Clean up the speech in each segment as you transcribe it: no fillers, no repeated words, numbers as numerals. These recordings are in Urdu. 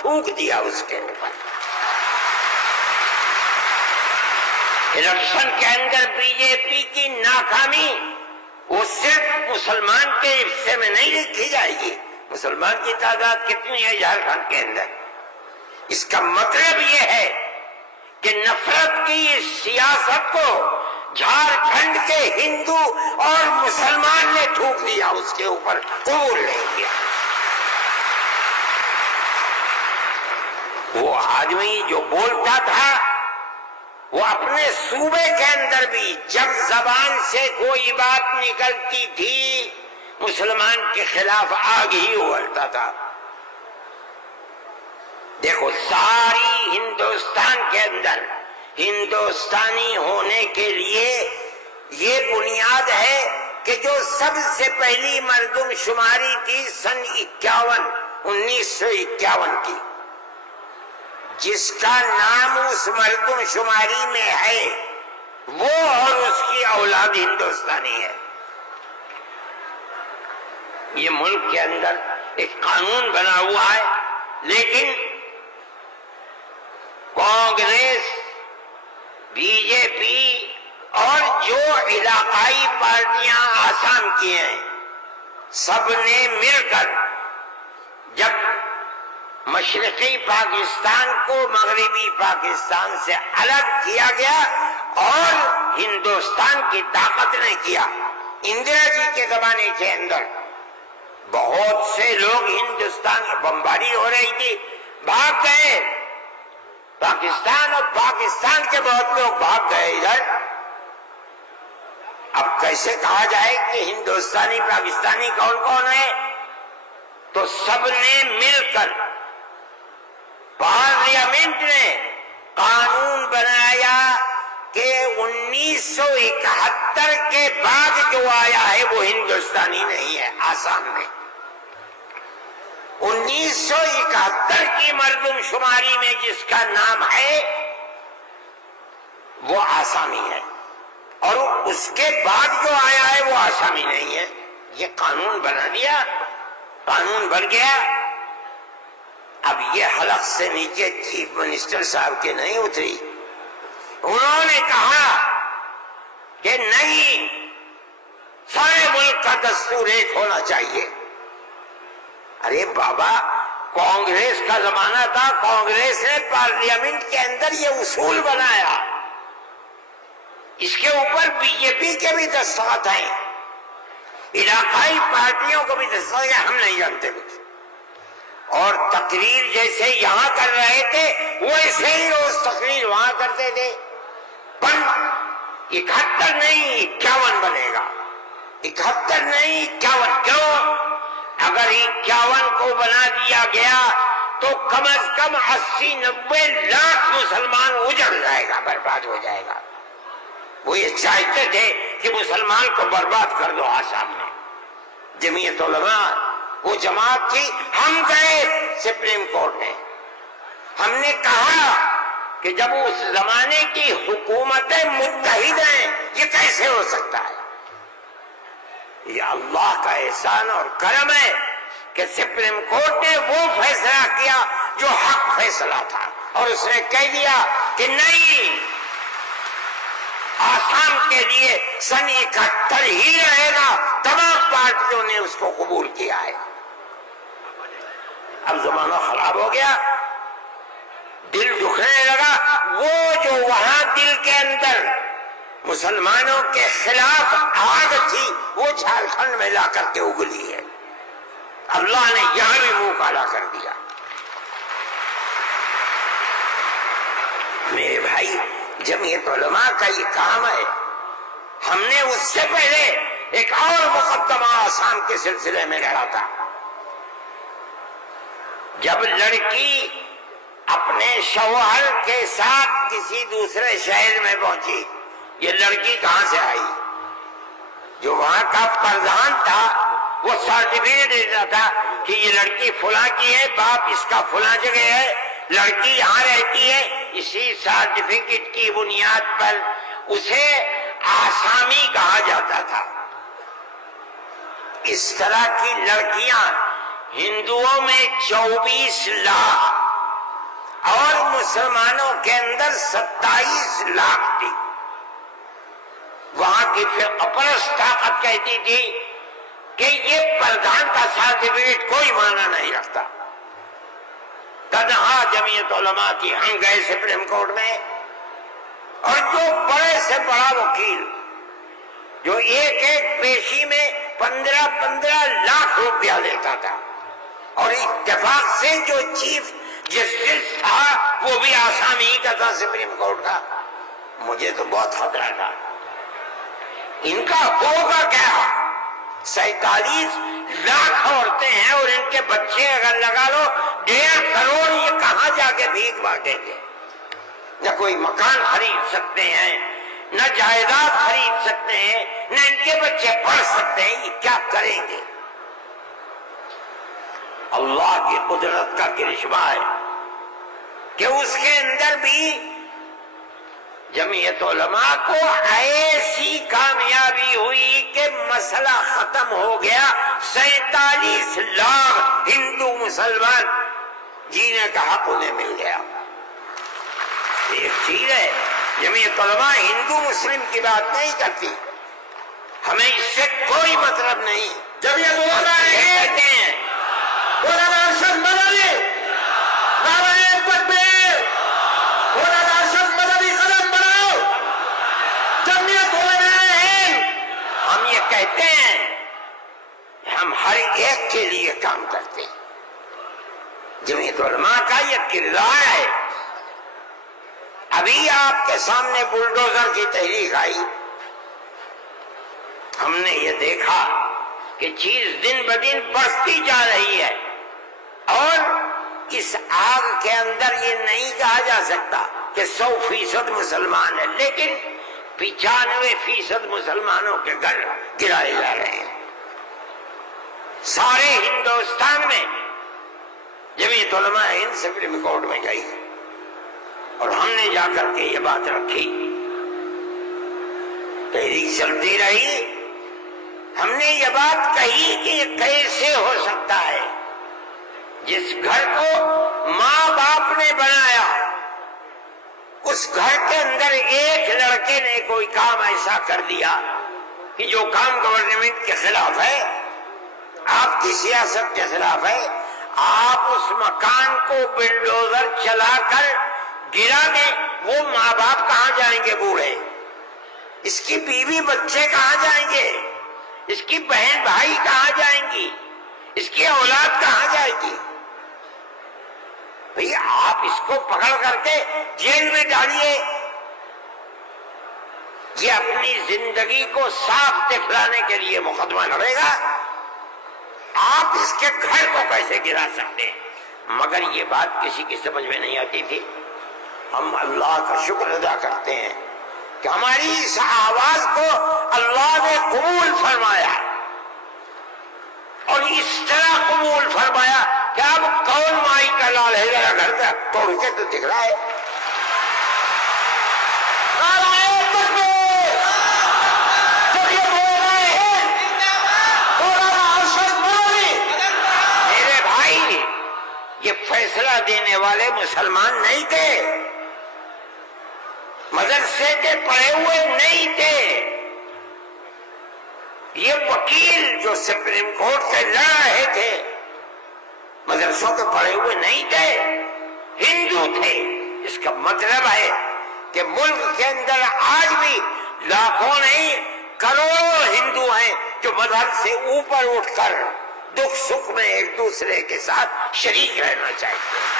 تھوک دیا اس کے اوپر۔ الیکشن کے اندر بی جے پی کی ناکامی وہ صرف مسلمان کے حصے میں نہیں لکھی جائے گی۔ مسلمان کی تعداد کتنی ہے جھارکھنڈ کے اندر؟ اس کا مطلب یہ ہے کہ نفرت کی اس سیاست کو جھارکھنڈ کے ہندو اور مسلمان نے تھوک دیا، اس کے اوپر قبول نہیں کیا۔ وہ آدمی جو بولتا تھا وہ اپنے صوبے کے اندر بھی جب زبان سے کوئی بات نکلتی تھی مسلمان کے خلاف آگ ہی اگلتا تھا۔ دیکھو ساری ہندوستان کے اندر ہندوستانی ہونے کے لیے یہ بنیاد ہے کہ جو سب سے پہلی مردم شماری تھی سن 1951 کی، جس کا نام اس مردم شماری میں ہے وہ اور اس کی اولاد ہندوستانی ہے۔ یہ ملک کے اندر ایک قانون بنا ہوا ہے، لیکن کانگریس، بی جے پی اور جو علاقائی پارٹیاں آسام کی ہیں سب نے مل کر جب مشرقی پاکستان کو مغربی پاکستان سے الگ کیا گیا اور ہندوستان کی طاقت نے کیا۔ اندرا جی کے زمانے کے اندر بہت سے لوگ ہندوستان کی بمباری ہو رہی تھی، بھاگ گئے پاکستان، اور پاکستان کے بہت لوگ بھاگ گئے ادھر۔ اب کیسے کہا جائے کہ ہندوستانی پاکستانی کون کون ہے؟ تو سب نے مل کر پارلیمنٹ نے قانون بنایا کہ 1971 کے بعد جو آیا ہے وہ ہندوستانی نہیں ہے۔ آسام میں 1971 کی مردم شماری میں جس کا نام ہے وہ آسامی ہے، اور اس کے بعد جو آیا ہے وہ آسامی نہیں ہے۔ یہ قانون بنا دیا، قانون بن گیا۔ اب یہ حلق سے نیچے چیف منسٹر صاحب کے نہیں اتری، انہوں نے کہا کہ نہیں، سارے ملک کا دستور ایک ہونا چاہیے۔ ارے بابا، کانگریس کا زمانہ تھا، کانگریس نے پارلیمنٹ کے اندر یہ اصول بنایا، اس کے اوپر بی جے پی کے بھی دستخط ہیں، علاقائی پارٹیوں کو بھی دستخط ہیں، ہم نہیں جانتے کچھ۔ اور تقریر جیسے یہاں کر رہے تھے ویسے ہی روز تقریر وہاں کرتے تھے۔ پر 71 نہیں 51 بنے گا، 71 نہیں 51۔ کیوں؟ اگر 51 کو بنا دیا گیا تو کم از کم 80-90 لاکھ مسلمان اجڑ جائے گا، برباد ہو جائے گا۔ وہ یہ چاہتے تھے کہ مسلمان کو برباد کر دو۔ آسام میں جمعیت علماء وہ جماعت تھی، ہم گئے سپریم کورٹ میں، ہم نے کہا کہ جب اس زمانے کی حکومتیں متحد ہیں یہ کیسے ہو سکتا ہے؟ یہ اللہ کا احسان اور کرم ہے کہ سپریم کورٹ نے وہ فیصلہ کیا جو حق فیصلہ تھا، اور اس نے کہہ دیا کہ نہیں، آسام کے لیے سن 71 ہی رہے گا۔ تمام پارٹیوں نے اس کو قبول کیا ہے۔ اب زمانہ خراب ہو گیا، دل دکھنے لگا، وہ جو وہاں دل کے اندر مسلمانوں کے خلاف آگ تھی وہ جھارکھنڈ میں لا کر کے اگلی ہے۔ اللہ نے یہاں بھی منہ کالا کر دیا۔ میرے بھائی، جمعیت علماء کا یہ کام ہے۔ ہم نے اس سے پہلے ایک اور مقدمہ آسام کے سلسلے میں لڑا تھا۔ جب لڑکی اپنے شوہر کے ساتھ کسی دوسرے شہر میں پہنچی، یہ لڑکی کہاں سے آئی؟ جو وہاں کا پردھان تھا وہ سرٹیفکیٹ دیتا تھا کہ یہ لڑکی فلاں کی ہے، باپ اس کا فلاں جگہ ہے، لڑکی یہاں رہتی ہے۔ اسی سرٹیفکیٹ کی بنیاد پر اسے آسامی کہا جاتا تھا۔ اس طرح کی لڑکیاں ہندوؤں میں 24 لاکھ اور مسلمانوں کے اندر 27 لاکھ تھی۔ وہاں کی فرقہ طاقت کہتی تھی کہ یہ پردھان کا سرٹیفکیٹ کوئی معنی نہیں رکھتا۔ تنہا جمعیت علماء کی، ہم گئے سپریم کورٹ میں، اور جو بڑے سے بڑا وکیل جو ایک ایک پیشی میں 15 لاکھ روپیہ لیتا تھا، اور اتفاق سے جو چیف جسٹس تھا وہ بھی آسامی ہی کا تھا سپریم کورٹ کا۔ مجھے تو بہت خطرہ تھا ان کا ہوگا کیا۔ 47 لاکھ عورتیں ہیں اور ان کے بچے اگر لگا لو 1.5 کروڑ، یہ کہاں جا کے بھیک مانگیں گے؟ نہ کوئی مکان خرید سکتے ہیں، نہ جائیداد خرید سکتے ہیں، نہ ان کے بچے پڑھ سکتے ہیں، یہ کیا کریں گے؟ اللہ کی قدرت کا کرشمہ ہے کہ اس کے اندر بھی جمعیت علماء کو ایسی کامیابی ہوئی کہ مسئلہ ختم ہو گیا۔ 47 لاکھ ہندو مسلمان جینے کا حق انہیں مل گیا۔ ایک چیز ہے، جمعیت علماء ہندو مسلم کی بات نہیں کرتی، ہمیں اس سے کوئی مطلب نہیں۔ جمعیت علماء کہتے ہیں مولانا ارشد مدنی، نعرہ تکبیر، مولانا ارشد مدنی قدم بناؤ، جمعیت علماء ہند۔ ہم یہ کہتے ہیں ہم ہر ایک کے لیے کام کرتے ہیں۔ جمعیت علماء کا یہ کردار ہے۔ ابھی آپ کے سامنے بلڈوزر کی تحریک آئی، ہم نے یہ دیکھا کہ چیز دن بدن بڑھتی جا رہی ہے، اور اس آگ کے اندر یہ نہیں کہا جا سکتا کہ 100% مسلمان ہے، لیکن 95% مسلمانوں کے گھر گرائے جا رہے ہیں۔ سارے ہندوستان میں جمعیت علماء ہند سپریم کورٹ میں گئی اور ہم نے جا کر کے یہ بات رکھی، تحریک چلتی رہی، ہم نے یہ بات کہی کہ یہ کیسے ہو سکتا ہے جس گھر کو ماں باپ نے بنایا، اس گھر کے اندر ایک لڑکے نے کوئی کام ایسا کر دیا کہ جو کام گورنمنٹ کے خلاف ہے، آپ کی سیاست کے خلاف ہے، آپ اس مکان کو بلڈوزر چلا کر گرا دیں، وہ ماں باپ کہاں جائیں گے بوڑھے؟ اس کی بیوی بچے کہاں جائیں گے؟ اس کی بہن بھائی کہاں جائیں گی؟ اس کی اولاد کہاں جائے گی؟ بھئی آپ اس کو پکڑ کر کے جیل میں ڈالیے، یہ اپنی زندگی کو صاف دکھلانے کے لیے مقدمہ لڑے گا، آپ اس کے گھر کو کیسے گرا سکتے ہیں؟ مگر یہ بات کسی کی سمجھ میں نہیں آتی تھی۔ ہم اللہ کا شکر ادا کرتے ہیں کہ ہماری اس آواز کو اللہ نے قبول فرمایا، اور اس طرح قبول فرمایا کہ اب کون مائی کا لال ہے، ذرا گھر کا توڑ کے تو دکھ رہا ہے۔ میرے بھائی، یہ فیصلہ دینے والے مسلمان نہیں تھے، مدرسے کے پڑھے ہوئے نہیں تھے، یہ وکیل جو سپریم کورٹ سے لڑ رہے تھے مدرسوں کے پڑھے ہوئے نہیں تھے، ہندو تھے۔ اس کا مطلب ہے کہ ملک کے اندر آج بھی لاکھوں نہیں کروڑوں ہندو ہیں جو مذہب سے اوپر اٹھ کر دکھ سکھ میں ایک دوسرے کے ساتھ شریک رہنا چاہتے ہیں۔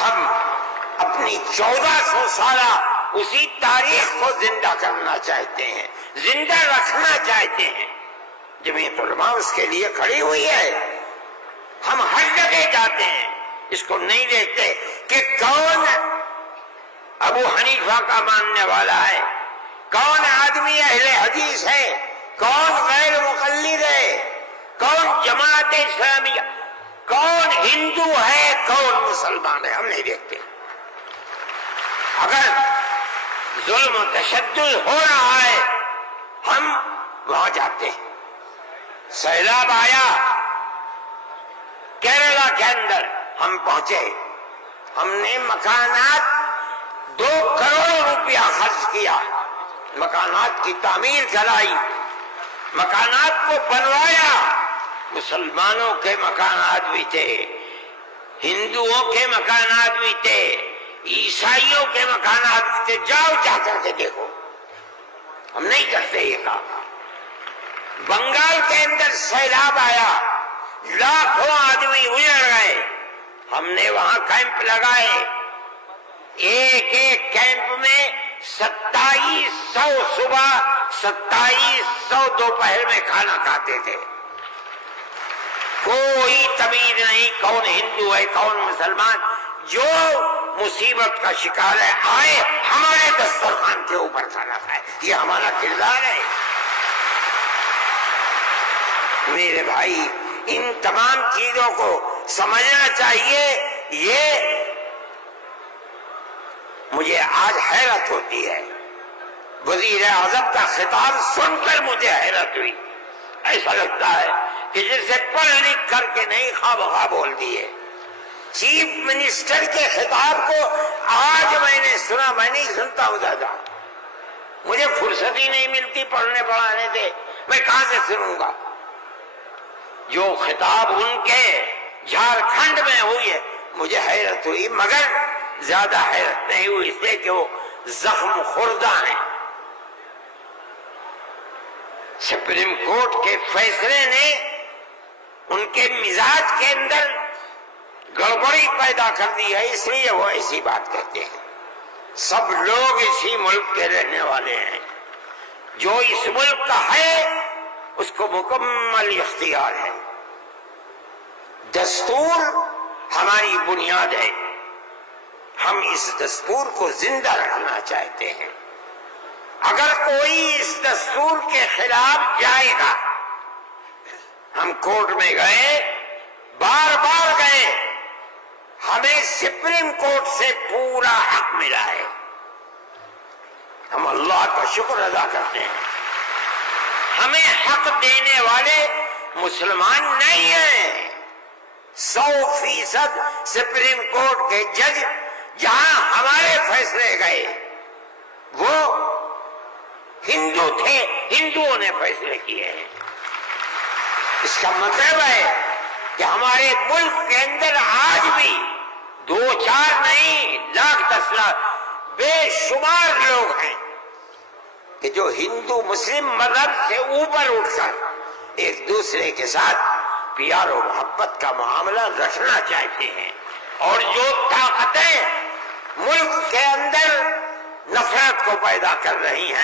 ہم اپنی 1400 سالہ اسی تاریخ کو زندہ کرنا چاہتے ہیں، زندہ رکھنا چاہتے ہیں۔ جمعیت علماء اس کے لیے کھڑی ہوئی ہے۔ ہم ہر جگہ جاتے ہیں، اس کو نہیں دیکھتے کہ کون ابو حنیفہ کا ماننے والا ہے، کون آدمی اہل حدیث ہے، کون غیر مقلد ہے، کون جماعت اسلامیہ، کون ہندو ہے، کون مسلمان ہے، ہم نہیں دیکھتے۔ اگر ظلم و تشدد ہو رہا ہے ہم وہاں جاتے ہیں۔ سیلاب آیا کیرلا کے اندر ہم پہنچے، ہم نے مکانات 2 کروڑ روپیہ خرچ کیا، مکانات کی تعمیر کرائی، مکانات کو بنوایا۔ مسلمانوں کے مکانات بھی تھے، ہندوؤں کے مکانات بھی تھے، عیسائیوں کے مکانات بھی تھے، جاؤ جا کر کے دیکھو، ہم نہیں کرتے یہ کام۔ بنگال کے اندر سیلاب آیا، لاکھوں آدمی اجڑ گئے، ہم نے وہاں کیمپ لگائے، ایک ایک کیمپ میں 2700 صبح 2700 دوپہر میں کھانا کھاتے تھے، کوئی تمیز نہیں کون ہندو ہے کون مسلمان، جو مصیبت کا شکار ہے آئے ہمارے دسترخوان کے اوپر کھانا کھائے، یہ ہمارا کردار ہے۔ میرے بھائی ان تمام چیزوں کو سمجھنا چاہیے۔ یہ مجھے آج حیرت ہوتی ہے، وزیر اعظم کا خطاب سن کر مجھے حیرت ہوئی، ایسا لگتا ہے کہ جسے پڑھ لکھ کر کے نہیں خواہ بخواہ بول دیے۔ چیف منسٹر کے خطاب کو آج میں نے سنا، میں نہیں سنتا ہوں دادا، مجھے فرصت ہی نہیں ملتی پڑھنے پڑھانے سے، میں کہاں سے سنوں گا؟ جو خطاب ان کے جھارکھنڈ میں ہوئی ہے مجھے حیرت ہوئی، مگر زیادہ حیرت نہیں ہوئی اس لیے کہ وہ زخم خوردہ ہیں۔ سپریم کورٹ کے فیصلے نے ان کے مزاج کے اندر گڑبڑی پیدا کر دی ہے، اس لیے وہ ایسی بات کہتے ہیں۔ سب لوگ اسی ملک کے رہنے والے ہیں، جو اس ملک کا ہے اس کو مکمل اختیار ہے۔ دستور ہماری بنیاد ہے، ہم اس دستور کو زندہ رکھنا چاہتے ہیں۔ اگر کوئی اس دستور کے خلاف جائے گا، ہم کورٹ میں گئے، بار بار گئے، ہمیں سپریم کورٹ سے پورا حق ملا ہے، ہم اللہ کا شکر ادا کرتے ہیں۔ ہمیں حق دینے والے مسلمان نہیں ہیں۔ 100% سپریم کورٹ کے جج جہاں ہمارے فیصلے گئے وہ ہندو تھے، ہندوؤں نے فیصلے کیے ہیں۔ اس کا مطلب ہے کہ ہمارے ملک کے اندر آج بھی 2-4 نہیں، لاکھ 10 لاکھ بے شمار لوگ ہیں کہ جو ہندو مسلم مذہب سے اوپر اٹھ کر ایک دوسرے کے ساتھ پیار و محبت کا معاملہ رکھنا چاہتے ہیں، اور جو طاقتیں ملک کے اندر نفرت کو پیدا کر رہی ہیں